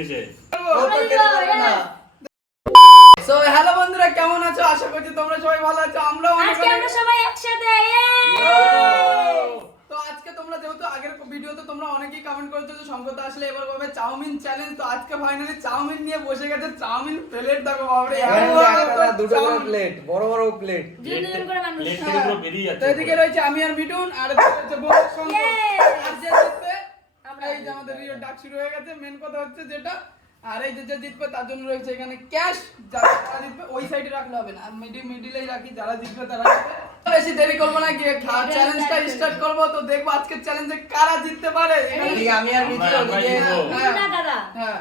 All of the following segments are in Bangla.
নিমেষে সো হ্যালো বন্ধুরা কেমন আছো? আশা করছি তোমরা সবাই ভালো আছো আমরাও আজকে আমরা সবাই একসাথে তো আজকে তোমরা যেহেতু আগের ভিডিওতে তোমরা অনেকেই কমেন্ট করেছ যে সঙ্গত আসলে এবার করবে চাউমিন চ্যালেঞ্জ তো আজকে ফাইনালি চাউমিন নিয়ে বসে গেছে। চাউমিন প্লেট দেখো বাবরে দুটো করে প্লেট বড় বড় প্লেট প্লেট থেকে পুরো বেরিয়ে তো এদিকে রয়েছে আমি আর মিঠুন আর যে এই যে আমাদের রিও ডাক শুরু হয়ে গেছে মেন কথা হচ্ছে যেটা আর এই যে যে জিতবে তার জন্য রয়েছে এখানে ক্যাশ যারা জিতবে ওই সাইডে রাখলে হবে না মিডিল মিডিলেই রাখি যারা জিতবে তারা বেশি দেরি করব না গিয়ে খাওয়া চ্যালেঞ্জটা স্টার্ট করব তো দেখব আজকের চ্যালেঞ্জে কারা জিততে পারে। আমি আর। হ্যাঁ, না দাদা। হ্যাঁ।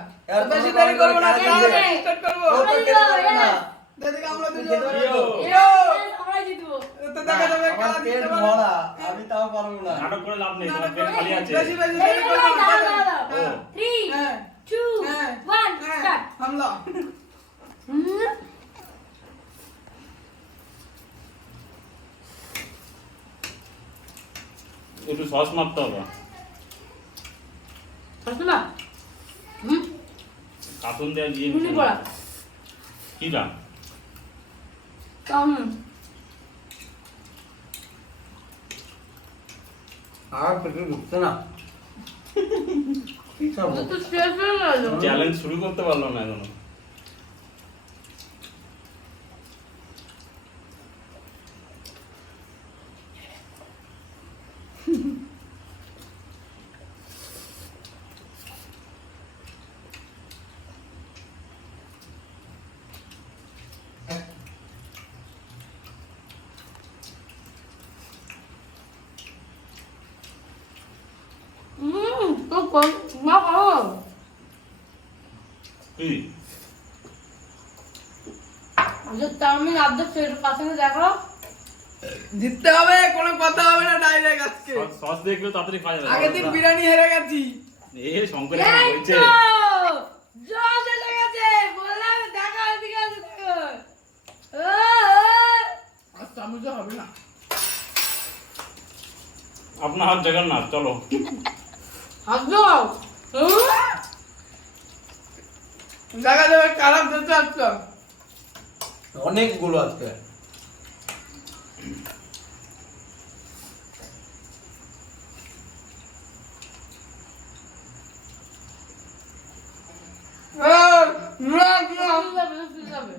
বেশি দেরি করব না স্টার্ট করব। আমরা দুজন খেতে পারবে তো? আমরাই জিতবো তো দেখা যাবে আমার পেট ভরা আমি তাও পারব না। নাটক করে লাভ নেই তোমার পেট খালি আছে। বেশি বেশি এই দেরি দাও, দাও, দাও, দাও। Three, two, one, start. হামলা একটু সস মারতে হবে। সসনা? হুম, কার্টুন দেওয়া দিয়ে হুলি পড়া। কিটা চাউমিন। আর পেটে ঢুকছে না। চ্যালেঞ্জ শুরু করতে পারল না এখনও হুম, তো কম, মা খাও। কি যে চাউমিন আর্ধেক শেষ, পাশে দেখো। জিততে হবে কোনো কথা হবে না ডাইরেক্ট আজকে সস- সস দেখলে তাড়াতাড়ি খাওয়া যাবে আগের দিন বিরিয়ানি হেরে গেছি এ শঙ্কর বলছে তো! এসে গেছে, বললাম দেখো, এদিকে আছে, দেখো। ও, ও। আর চামচে হবে না আপনার হাত জগন্নাথ চলো হুম? দেখা যাবে খারাপ যেতে অনেকগুলো আজকে ফিরে যাবে।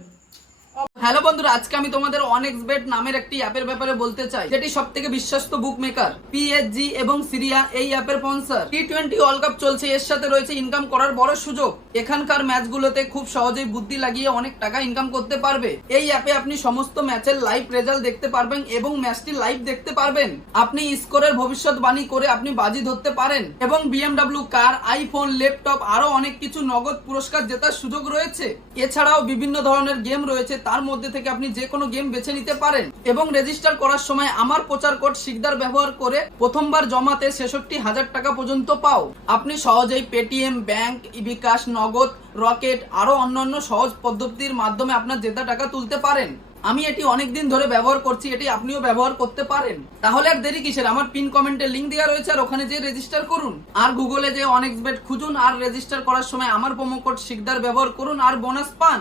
হ্যালো বন্ধুরা আজকে আমি তোমাদের অনেক্স বেট নামের একটি অ্যাপের ব্যাপারে বলতে চাই, যেটি সব থেকে বিশ্বস্ত বুক মেকার পিএসজি এবং সিরিয়া এই অ্যাপের sponsor T twenty world cup চলছে, এর সাথে রয়েছে ইনকাম করার বড় সুযোগ। এখানকার ম্যাচগুলোতে খুব সহজেই বুদ্ধি লাগিয়ে অনেক টাকা ইনকাম করতে পারবে। এই অ্যাপে আপনি সমস্ত ম্যাচের লাইভ রেজাল্ট দেখতে পারবেন এবং ম্যাচটি লাইভ দেখতে পারবেন। আপনি স্কোরের ভবিষ্যৎবাণী করে আপনি বাজি ধরতে পারেন এবং বিএমডব্লিউ কার আইফোন ল্যাপটপ আরও অনেক কিছু নগদ পুরস্কার জেতার সুযোগ রয়েছে। এছাড়াও বিভিন্ন ধরনের গেম রয়েছে, তার মধ্যে থেকে আপনি যে কোনো গেম বেছে নিতে পারেন এবং রেজিস্টার করার সময় আমার প্রচার কোড শিকদার ব্যবহার করে প্রথমবার জমাতে ছেষট্টি হাজার টাকা পর্যন্ত পাও। আপনি সহজেই পেটিএম ব্যাংক বিকাশ নগদ রকেট আরও অন্যান্য সহজ পদ্ধতির মাধ্যমে আপনার জেতা টাকা তুলতে পারেন। আমি এটি অনেকদিন ধরে ব্যবহার করছি, এটি আপনিও ব্যবহার করতে পারেন। তাহলে আর দেরি কিসের? আমার পিন কমেন্টে লিংক দেওয়া রয়েছে আর ওখানে যে রেজিস্টার করুন। আর গুগলে যে অনেক বেট খুঁজুন আর রেজিস্টার করার সময় আমার প্রোমো কোড শিকদার ব্যবহার করুন আর বোনাস পান।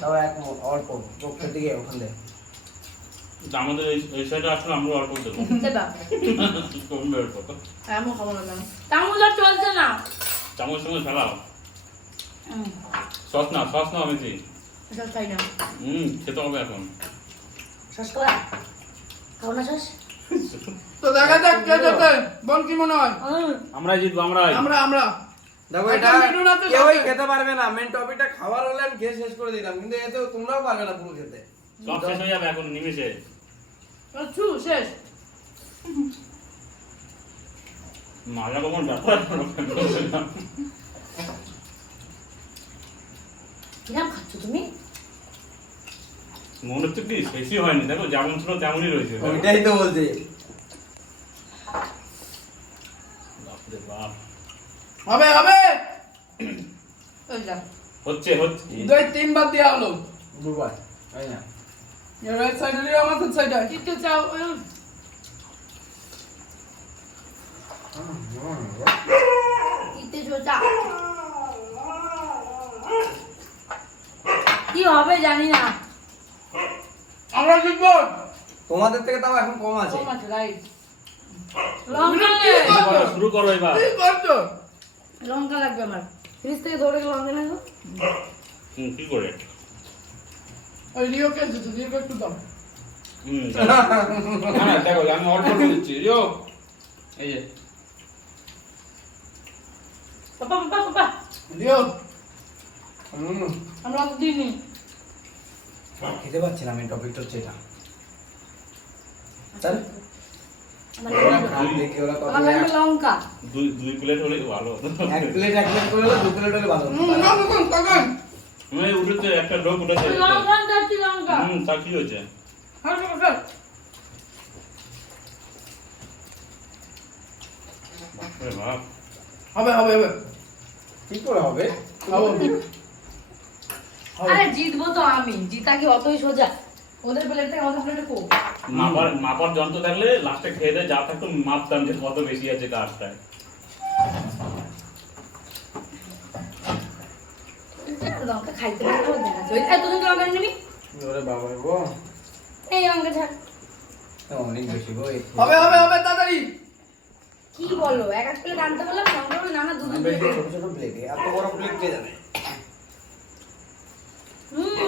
তাও এক অল্প চোখের দিকে ওখান থেকে আমাদের এই এই সাইডে আসলে আমরা অল্প দেবো। কমবে অল্প এমন খাব না। চামচ আর চলছে না। চামচ সঙ্গে ফেলাও সস না সস না বেশি। এটা খাই না। হুম খেতে হবে এখন। না তো দেখা যাক কে যেতে কি মনে হয়? আমরাই জিতবো আমরাই। আমরা আমরা। দেখো এটা কেউই খেতে পারবে না। মেন টপিকটা খাবার হলে আমি খেয়ে শেষ করে দিতাম কিন্তু এতে তোমরাও পারবে না পুরো খেতে। সব শেষ হয়ে যাবে এখন নিমেষে। শেষ। মাজা ব্যাপার? কিরাম খাচ্ছ তুমি? মনে হচ্ছে কি শেষই হয়নি। দেখো যেমন ছিল তেমনই রয়েছে। ওইটাই তো বলছি। বাপরে বাপ। হবে হবে। হচ্ছে হচ্ছে। দুই তিনবার দেওয়া হলো দুবার তাই না? রাইট সাইডে সাইডে চাও কি হবে জানি না। আমরা জিতবো। তোমাদের থেকে তাও এখন কম আছে। কম আছে রাইট লঙ্কা শুরু করো, শুরু করো এবার। কি করছ? লঙ্কা লাগবে আমার। ফ্রিজ থেকে ধরে লঙ্কা নেব হুম, কি করে? ওই রিওকে এসেছে রিওকে একটু দাও। হুম, না না দেখো আমি অল্প অল্প দিচ্ছি রিও এই যে। পাপা পাপা পাপা। রিও আমরা তো দিইনি। খেতে পাচ্ছিলাম এই টপিকটা হচ্ছে এটা। তাহলে? লঙ্কা। দুই দুই প্লেট হলেই ভালো। এক প্লেট এক প্লেট করে দু প্লেট হলে ভালো। হুম না দেখুন তখন হুম, এই উঠেছে একটা লোক উঠেছে। লঙ্কা যাচ্ছি লঙ্কা? হুম তা কি হয়েছে? হবে হবে হবে। কি করে হবে? হবে আরে জিতবো তো আমি। জিতা কি অতই সোজা। ওদের প্লেট থেকে আমাদের প্লেটে মাপার মাপার যন্ত্র থাকলে লাস্টে খেয়ে দেয় যা থাকতো মাপতাম যে কত বেশি আছে কাজটায় লঙ্কা খাইতে পারব দেখা যাবে এই তুই লঙ্কা নিবি? ওরে বাবা গো। এই লঙ্কা ছাড় অনেক বেশি গো হবে হবে হবে তাড়াতাড়ি। কি বলো এক এক প্লেট আনতে বললাম লঙ্কা বলে না না দু দু বেশি প্লেট ছোট ছোট প্লেটে এত বড় প্লেট কে জানে? হুম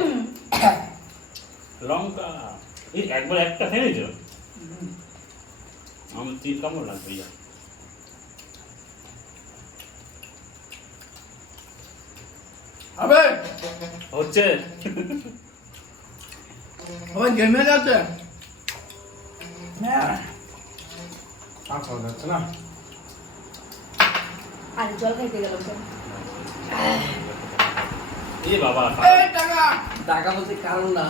লঙ্কা এই একবার একটা খেয়ে নিয়েছো আমার তিন কামড় লাগবে ইয়া হবে হচ্ছে? হবে গেমে গেছে। আর খাওয়া যাচ্ছে না। আরে জল খাইতে গেলাম তো এই বাবা এই টাকা! টাকা বলতে কারণ না।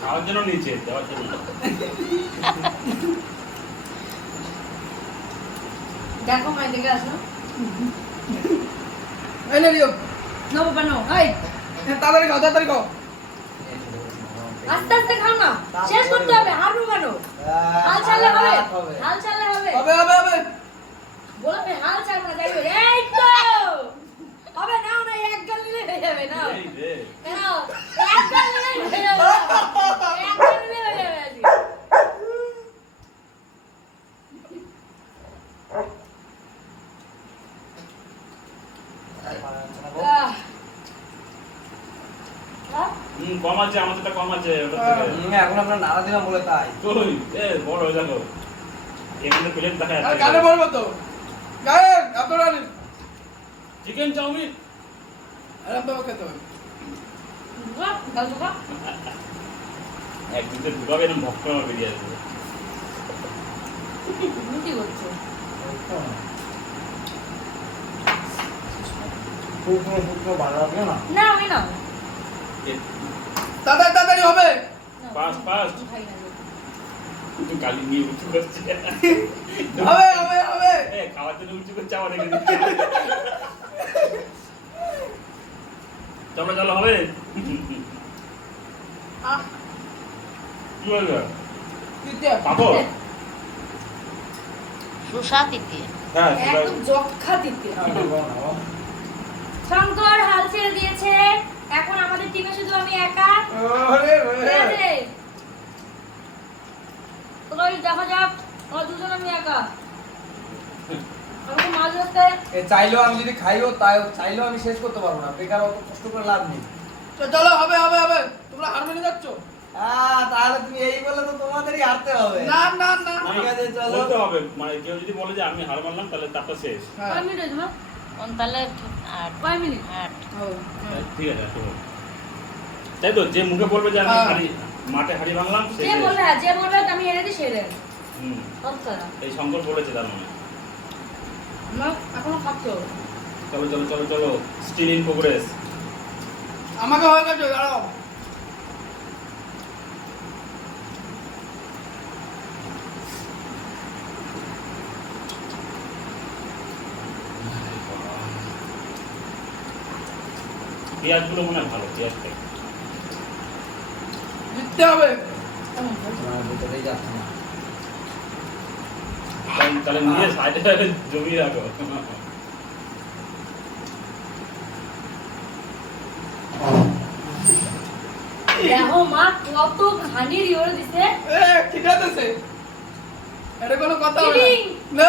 খাওয়ার জন্য নিচে দেওয়ার জন্য। দেখো মাই দেখে আসো। এই নে রিও নো বাবা নো হাই হ্যাঁ, তাড়াতাড়ি খাও তাড়াতাড়ি খাও। আস্তে আস্তে খাও না। শেষ করতে হবে কেন হাল ছাড়লে হবে হাল ছাড়লে হবে। হবে হবে হবে। বলো হাল ছাড়বো না যাইবে এই তো! হবে নাও না এক গাল নিলে হয়ে যাবে নাও। নাও এক গাল নিলে হয়ে যাবে। নাও। এক গাল নিলে হয়ে যাবে আজকে। আহ। আহ, হুম কম আছে আমাদেরটা কম আছে ওটা হ্যাঁ। থেকে। হুম, এখন আমরা নাড়া দিলাম বলে তাই। কই? এ বড় হয়ে যাব। এখানে প্লেট দেখা আর যাচ্ছে গানে বলব তো। গায়ে রানি চিকেন চাউমিন? এরম ভাবে খেতে হবে। ঢুকা, গাল ঢুকা। এক দুটো ঢুকাবে এরকম ভক্ত আমার বেরিয়ে আসবে। তুমি কি করছ? শুকনো শুকনো ভালো না না, আমি নাও। তাড়াতাড়ি হবে। Pass, pass. আমি কালি নিয়ে উঁচু করছে। হবে হবে হবে। এ খাওয়ার জন্য উঁচু করছে আমার এখানে। চলো চলো হবে। কি বলবে? সুসা তিতি হ্যাঁ একদম শঙ্কর হাল ছেড়ে দিয়েছে। এখন আমাদের টিমে শুধু আমি একা। ওরে ঠিক আছে? তো guys, দেখা যাক আমার দুজন আমি একা। আমি চাইলেও আমি যদি খাইও তাই চাইলেও আমি শেষ করতে পারব না। বেকার অত কষ্ট করে লাভ নেই। তো চলো হবে হবে হবে। তোমরা হারমোনি যাচ্ছ? আহ, তাহলে তুমি এই বলে তো তোমাদেরই হারতে হবে। না না না। ঠিক আছে চলো। বলতে হবে মানে কেউ যদি বলে যে আমি হার মানলাম তাহলে তারটা শেষ। হ্যাঁ। কয় মিনিট হয়েছে মা? কোন তাহলে আট। কয় মিনিট? আট। ঠিক আছে তাই তো যে মুখে বলবে যে আমি হ্যাঁ। মাঠে হাড়ি ভাঙলাম সে যে। বলবে হ্যাঁ, যে বলবে আমি এনে দিই সেরে হুম, এই শঙ্কর বলেছে তার মানে। না এখনও খাচ্ছো চলো চলো চলো চলো। স্টিল ইন প্রোগ্রেস আমাকে হয়ে গেছে দাঁড়াও। পেঁয়াজগুলো মনে হয় ভালো পেঁয়াজ থেকে হবে। তাহলে- নিয়ে সাইডে সাইডে জমিয়ে রাখো। দেখো মা কত খানি রিওর দিছে। এ, ঠিক আছে। এটা কোনো কথা না। না,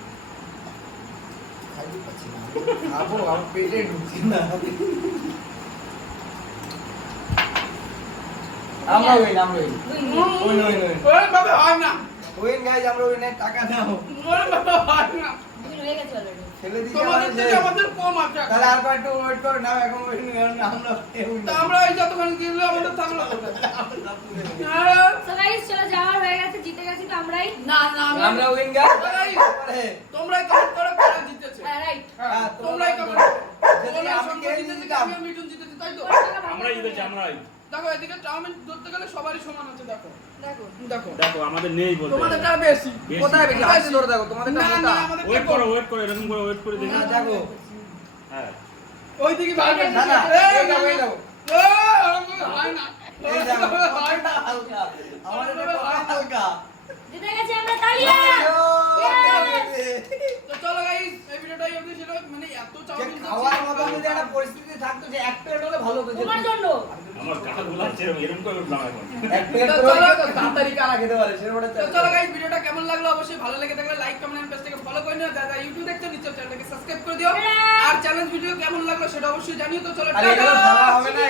খাব আমার পেটে ঢুকছে না আমরা উইন আমরা উইন উইন উইন উইন ওরকম ভাবে হয় না উইন গাইজ আমরা উইনের টাকা নাও ওরকম ভাবে হয় না win হয়ে গেছে already। ছেলে দিকে তোমাদের আমাদের থেকে যে- আমাদের কম আছে তাহলে আর কয়েকটু ওয়েট করো নাও এখন উইন আমরা উইন আমরা এই যতক্ষণ দিলে আমাদের থাকল হ্যাঁ। So চলো যাওয়ার হয়ে গেছে জিতে গেছি তো আমরাই না না আমরা আমরা উইন গাইজ তোমরাই কমেন্ট করো কারা জিতেছে রাইট হ্যাঁ, তোমরাই মিঠুন জিতেছি তাই তো? আমরাই জিতেছি আমরাই। দেখো এদিকে চাউমিন ধরতে গেলে সবারই সমান আছে দেখো। দেখো। দেখো। দেখো আমাদের নেই বলতে তোমাদেরটা বেশি। কোথায় বেশি? হাতে ধরে দেখো তোমাদের না না মোটা আমাদের ওয়েট করো ওয়েট করো এরকম করে ওয়েট করে দেখি। না, দেখো। হ্যাঁ। ওই দিকে ভাই না, না, না, এই দেখো, এই দেখো। হয় না। এই হয় না। হালকা। আমার কপাল হালকা। জিতে গেছি আমরা তালিয়া তো চলো গাইস এই ভিডিওটাই অবধি ছিল মানে এত যে চাউমিন খাওয়ার মতো যদি একটা পরিস্থিতি থাকতো যে এক প্লেট হলে ভালো হতো। তোমার জন্য। আমার গা গুলাচ্ছে এরকম এরকম করে উঠলাম এখন এক প্লেট তো চলো, হলে তাড়াতাড়ি কারা খেতে পারে সেটা তো চলো গাইস ভিডিওটা কেমন লাগল অবশ্যই ভালো লেগে থাকলে লাইক কমেন্ট এন্ড পেজটাকে ফলো করে নিও। দাদা ইউটিউব দেখছ নিশ্চয়ই চ্যানেলটাকে সাবস্ক্রাইব করে দিও। আর চ্যালেঞ্জ ভিডিও কেমন লাগল সেটা অবশ্যই জানিও। তো চলো টাটা। ভাবা হবে না।